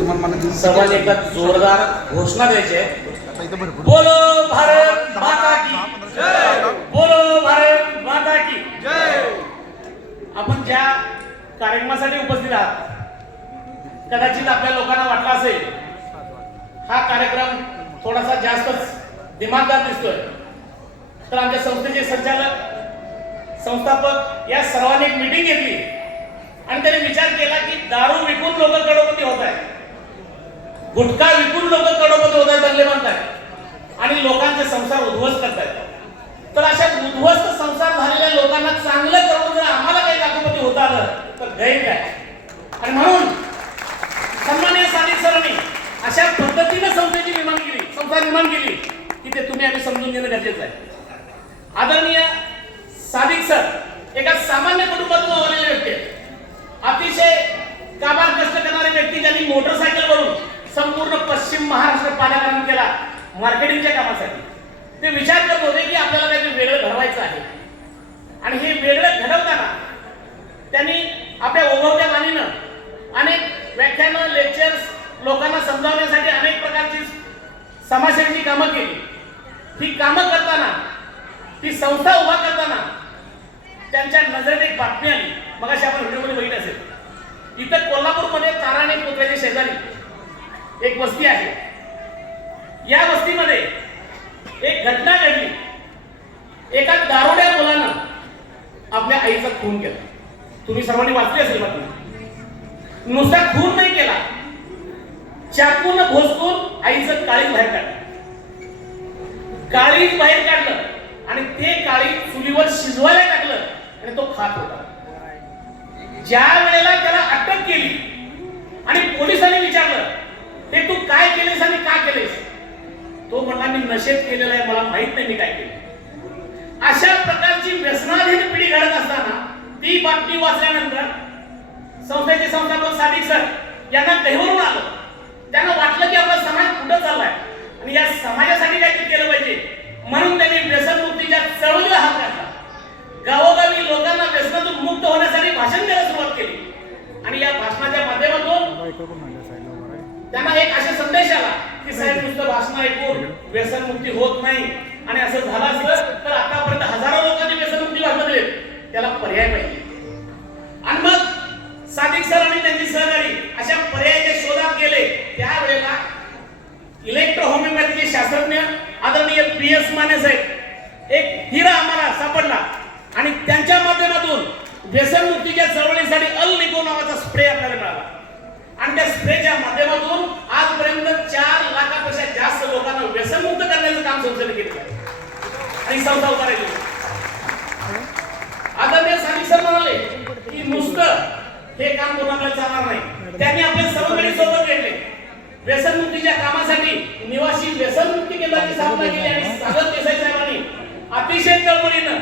सर्वांनी एकदा जोरदार घोषणा द्यायची आहे. बोलो भारत माता की बोलो भारत माता की आपण ज्या कार्यक्रमासाठी उपस्थित आहात कदाचित आपल्या लोकांना वाटलं असेल हा कार्यक्रम थोडासा जास्तच दिमागदार दिसतोय. तर आमच्या संस्थेचे संचालक संस्थापक या सर्वांनी एक मीटिंग घेतली. आणि त्यांनी विचार केला की दारू विकून लोक करोडपती होत आहेत. गुटखा विकून लोक करोडपती होत आहेत बनले म्हणतात आणि लोकांचे संसार उद्ध्वस्त करतात तर अशा उद्ध्वस्त संसार झालेल्या लोकांना चांगलं करून जर आम्हाला काही लाखोपती होत आलं तर गैर काय? आणि म्हणून सन्मान्य साधिक सरांनी अशा पद्धतीने संस्थेची निर्माण केली संस्था निर्माण केली की ते तुम्ही आम्ही समजून घेणं गरजेचं आहे. आदरणीय साधिक सर एका सामान्य कुटुंबातून आलेले व्यक्ती अतिशय काबाड कष्ट करणारे व्यक्ती ज्यांनी मोटरसायकलवरून संपूर्ण पश्चिम महाराष्ट्र पाण्याकरण केला मार्केटिंगच्या कामासाठी. ते विचार करत होते की आपल्याला काहीतरी वेगळं घडवायचं आहे. आणि हे वेगळं घडवताना त्यांनी आपल्या ओघवत्या वाणीनं अनेक व्याख्यानं लेक्चर्स लोकांना समजावण्यासाठी अनेक प्रकारची समाजसेवेची कामं केली. ही कामं करताना ही संस्था उभा करताना त्यांच्या नजरेत एक बातमी आली. मग अशी आपण व्हिडिओमध्ये बघितलं असेल. इथं कोल्हापूरमध्ये ताराणे पुतळ्याच्या शेजारी एक वस्ती आहे. या वस्तीमध्ये एक घटना घडली. एका दारोड्या मुलानं आपल्या आईचा खून केला. तुम्ही सर्वांनी वाचली असेल बातमी. नुसता खून नाही केला. चाकून भोसकून आईचं काळीज बाहेर काढलं. काळीज बाहेर काढलं आणि ते काळीज चुलीवर शिजवायला टाकलं आणि तो खात होता. ज्या वेळेला त्याला अटक केली आणि पोलिसांनी विचारलं ते तू काय केलेस आणि का केलेस तो म्हणला मी नशेत केलेला आहे मला माहीत नाही मी काय केलं अशा प्रकारची व्यसनाधीन पिढी घडत असताना ती बातमी वाचल्यानंतर संस्थेचे संस्थापक सादिक सर यांना देहवरून आलं. त्यांना वाटलं की आपला समाज कुठं चाललाय? आणि या समाजासाठी काहीतरी केलं पाहिजे. म्हणून त्यांनी व्यसनमुक्तीच्या चळवळीला हात घातला. गावोगावी लोकांना व्यसनातून मुक्त होण्यासाठी भाषण द्यायला सुरुवात केली. आणि या भाषणाच्या माध्यमातून त्यांना एक असा संदेश आला की साहेब नुसतं भाषण ऐकून व्यसनमुक्ती होत नाही. आणि असं झालं असलं तर आतापर्यंत हजारो लोकांनी व्यसनमुक्ती भाषण दिले. त्याला पर्याय पाहिजे. आणि मग सादिक सर आणि त्यांची सहकारी अशा पर्यायाच्या शोधात गेले. त्यावेळेला इलेक्ट्रो होमिओपॅथीचे शास्त्रज्ञ आदरणीय पी एस माने साहेब एक हिरा आम्हाला सापडला. आणि त्यांच्या माध्यमातून व्यसनमुक्तीच्या चळवळीसाठी अल निको नावाचा स्प्रे आपल्याला मिळाला. संस्था उभारायची. आदरणीय सादिक सर म्हणाले की नुसतं हे काम करून आपल्याला चालणार नाही. त्यांनी आपले सर्वकडे सोबत घेतले. व्यसनमुक्तीच्या कामासाठी निवासी व्यसनमुक्ती केंद्राची स्थापना केली आणि सागर देसाई साहेबांनी अतिशय तळमळीनं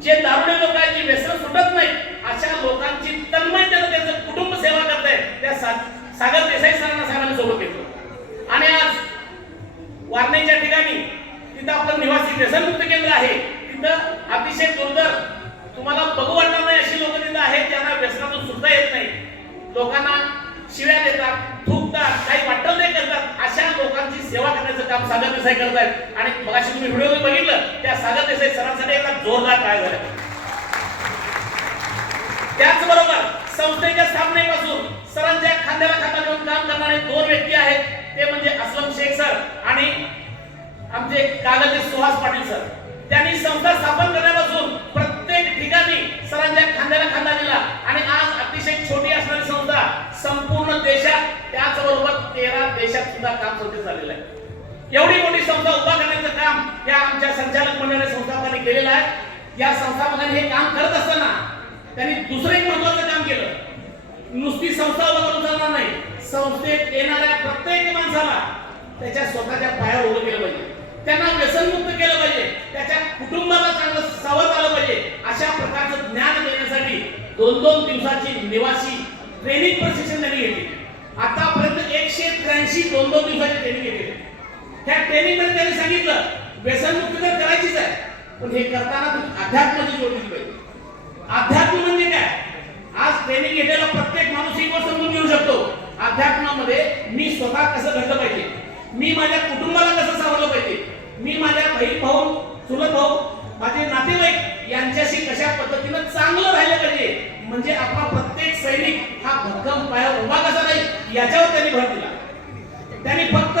जे दारुडे लोक आहेत जे व्यसन सुटत नाही अशा लोकांची तन्मयतेनं त्यांचं कुटुंब सेवा करताय त्या सा- सागर देसाई सरांना साहेबांनी सोबत घेतलं. आणि आज वारणेच्या ठिकाणी व्यसनमुक्त केंद्र आहे? तिथं अतिशय दुर्धर तुम्हाला बघू वाटणार नाही अशी लोक तिथं आहेत ज्यांना व्यसनातून सुद्धा येत नाही. लोकांना शिव्या देतात थुकतात काही वाटत नाही करतात अशा लोकांची सेवा करण्याचं काम सागर देसाई करत आहेत आणि मगाशी तुम्ही व्हिडिओ बघितलं त्या सागर देसाई सरांसाठी एकदा जोरदार काय झालं त्याचबरोबर संस्थेच्या स्थापनेपासून सरांच्या खांद्याला खांदा घेऊन काम करणारे दोन व्यक्ती आहेत ते म्हणजे अस्लम शेख आमचे सुहास पाटील सर. त्यांनी संस्था स्थापन करण्यापासून प्रत्येक ठिकाणी सरांच्या खांद्याला खांदा दिला. आणि आज अतिशय छोटी असणारी संस्था संपूर्ण देशात त्याचबरोबर तेरा देशात सुद्धा काम संस्थेत झालेलं आहे. एवढी मोठी संस्था उभा करण्याचं काम या आमच्या संचालक मंडळाने संस्थापकांनी केलेलं आहे. या संस्थापकांनी हे काम करत असताना त्यांनी दुसरं एक महत्वाचं काम केलं. नुसती संस्था उभा करून चालणार नाही. संस्थेत येणाऱ्या प्रत्येक माणसाला त्याच्या स्वतःच्या पायावर उभं केलं पाहिजे. त्यांना व्यसनमुक्त केलं पाहिजे. त्याच्या कुटुंबाला चांगलं सावध आलं पाहिजे. अशा प्रकारचं ज्ञान देण्यासाठी दोन दोन दिवसाची निवासी ट्रेनिंग प्रशिक्षण त्यांनी घेतली. आतापर्यंत एकशे त्र्याऐंशी दोन दोन दिवसाची ट्रेनिंग घेतली. त्या ट्रेनिंगमध्ये त्यांनी सांगितलं व्यसनमुक्त तर करायचीच आहे पण हे करताना तुम्ही अध्यात्माची जोड दिली पाहिजे. अध्यात्म म्हणजे काय? आज ट्रेनिंग घेतलेला प्रत्येक माणूस ही गोष्ट समजून घेऊ शकतो. अध्यात्मामध्ये मी स्वतः कसं घडलं पाहिजे? मी माझ्या कुटुंबाला कसं सावरलं पाहिजे? मी माझ्या बहीण भाऊ चुलत भाऊ माझे नातेवाईक यांच्याशी कशा पद्धतीनं चांगलं राहिलं पाहिजे? म्हणजे आपला प्रत्येक सैनिक हा भक्कम पाया उभा कसा राहील? याच्यावर त्यांनी भर दिला. त्यांनी फक्त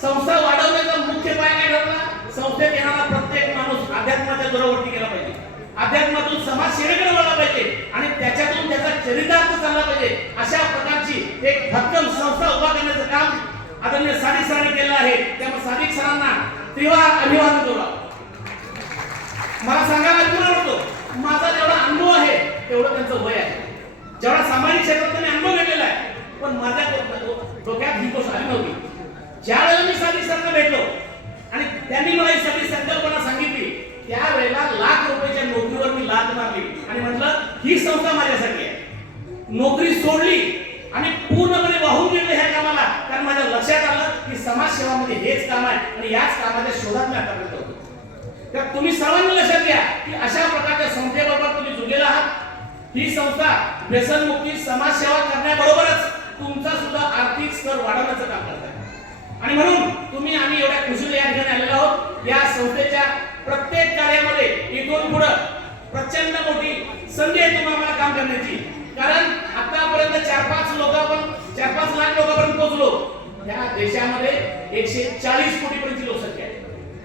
संस्था वाढवण्याचा मुख्य पाय काय ठरला संस्थेत येणारा प्रत्येक माणूस अध्यात्माच्या जोरावरती गेला पाहिजे. अध्यात्मातून समाज सेवेकडे वळला पाहिजे आणि त्याच्यातून त्याचा चरितार्थ चालला पाहिजे. अशा प्रकारची एक भक्कम संस्था उभा करण्याचं काम आदरणीय सादिक साडे केलं आहे त्यामुळे सादिक सरांना तेव्हा अभिवादन करू मला सांगायला पूर्ण होतो माझा जेवढा अनुभव आहे तेवढं त्यांचं वय आहे. जेवढा सामाजिक क्षेत्रात त्यांनी अनुभव घेतलेला आहे पण माझ्या डोक्यात ही गोष्ट आली नव्हती. ज्यावेळेला मी सादिक भेटलो आणि त्यांनी मला ही सगळी संकल्पना सांगितली त्यावेळेला लाख रुपयाच्या नोकरीवर मी लात मारली. आणि म्हटलं ही संस्था माझ्यासाठी आहे. नोकरी सोडली आणि पूर्णपणे वाहून गेले ह्या कामाला कारण माझ्या लक्षात समाजसेवामध्ये हेच काम आहे आणि याच कामाच्या शोधात मी आतापर्यंत होतो. तर तुम्ही सर्वांनी लक्षात घ्या की अशा प्रकारच्या संस्थेबरोबर तुम्ही जुळलेला आहात. ही संस्था व्यसनमुक्ती समाजसेवा करण्याबरोबरच तुमचा सुद्धा आर्थिक स्तर वाढवण्याचं काम करत आहे. आणि म्हणून तुम्ही आम्ही एवढ्या खुशीला या ठिकाणी आलेलो आहोत. या संस्थेच्या प्रत्येक कार्यामध्ये इथून पुढं प्रचंड मोठी संधी आहे तुम्हाला काम करण्याची. ह्या देशामध्ये एकशे चाळीस कोटी पर्यंत लोकसंख्या आहे.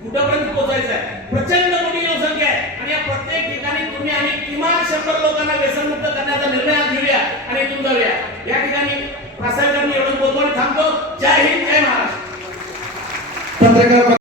कुठंपर्यंत पोहोचायचं आहे? प्रचंड मोठी लोकसंख्या आहे. आणि या प्रत्येक ठिकाणी तुम्ही आणि किमान शंभर लोकांना व्यसनमुक्त करण्याचा निर्णय आज घेऊया आणि इथून जाऊया. या ठिकाणी प्रसारकांनी एवढं बोलतो आणि थांबतो. जय हिंद जय महाराष्ट्र. पत्रकार